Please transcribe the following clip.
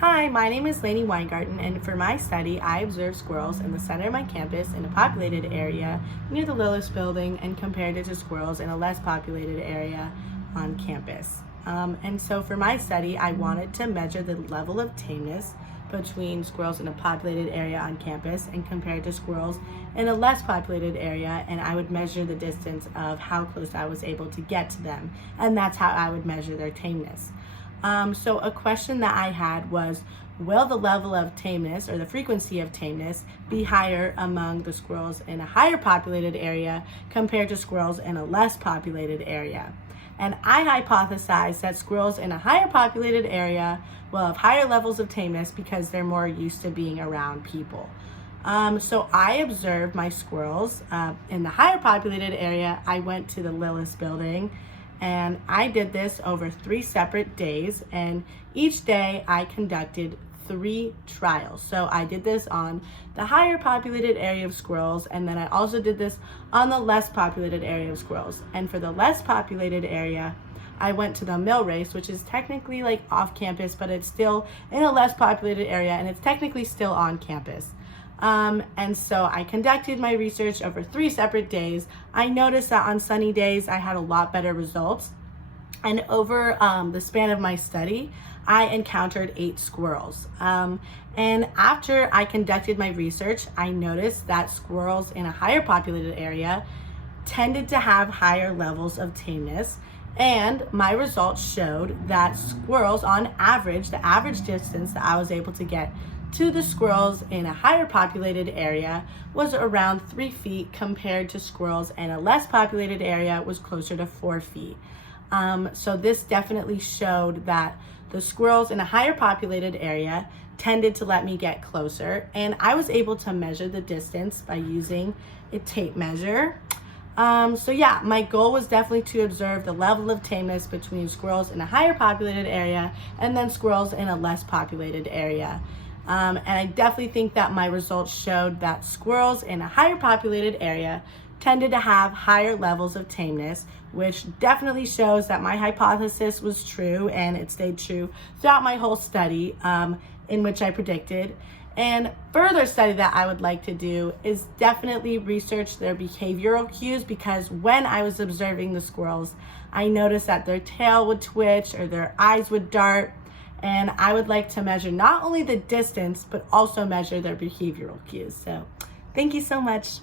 Hi, my name is Lainey Weingarten, and for my study, I observed squirrels in the center of my campus in a populated area near the Lillis building and compared it to squirrels in a less populated area on campus. And so for my study, I wanted to measure the level of tameness between squirrels in a populated area on campus and compared to squirrels in a less populated area, and I would measure the distance of how close I was able to get to them, and that's how I would measure their tameness. So a question that I had was, will the level of tameness or the frequency of tameness be higher among the squirrels in a higher populated area compared to squirrels in a less populated area? And I hypothesized that squirrels in a higher populated area will have higher levels of tameness because they're more used to being around people. So I observed my squirrels in the higher populated area. I went to the Lillis building, and I did this over 3 separate days, and each day I conducted 3 trials. So I did this on the higher populated area of squirrels, and then I also did this on the less populated area of squirrels. And for the less populated area, I went to the mill race, which is technically like off campus, but it's still in a less populated area, and it's technically still on campus. And so I conducted my research over 3 separate days. I noticed that on sunny days, I had a lot better results. And over the span of my study, I encountered 8 squirrels. And after I conducted my research, I noticed that squirrels in a higher populated area tended to have higher levels of tameness. And my results showed that squirrels, on average, the average distance that I was able to get to the squirrels in a higher populated area was around 3 feet, compared to squirrels in a less populated area was closer to 4 feet. So this definitely showed that the squirrels in a higher populated area tended to let me get closer, and I was able to measure the distance by using a tape measure. So yeah, my goal was definitely to observe the level of tameness between squirrels in a higher populated area and then squirrels in a less populated area. And I definitely think that my results showed that squirrels in a higher populated area tended to have higher levels of tameness, which definitely shows that my hypothesis was true, and it stayed true throughout my whole study, in which I predicted. And further study that I would like to do is definitely research their behavioral cues, because when I was observing the squirrels, I noticed that their tail would twitch or their eyes would dart. And I would like to measure not only the distance, but also measure their behavioral cues. So thank you so much.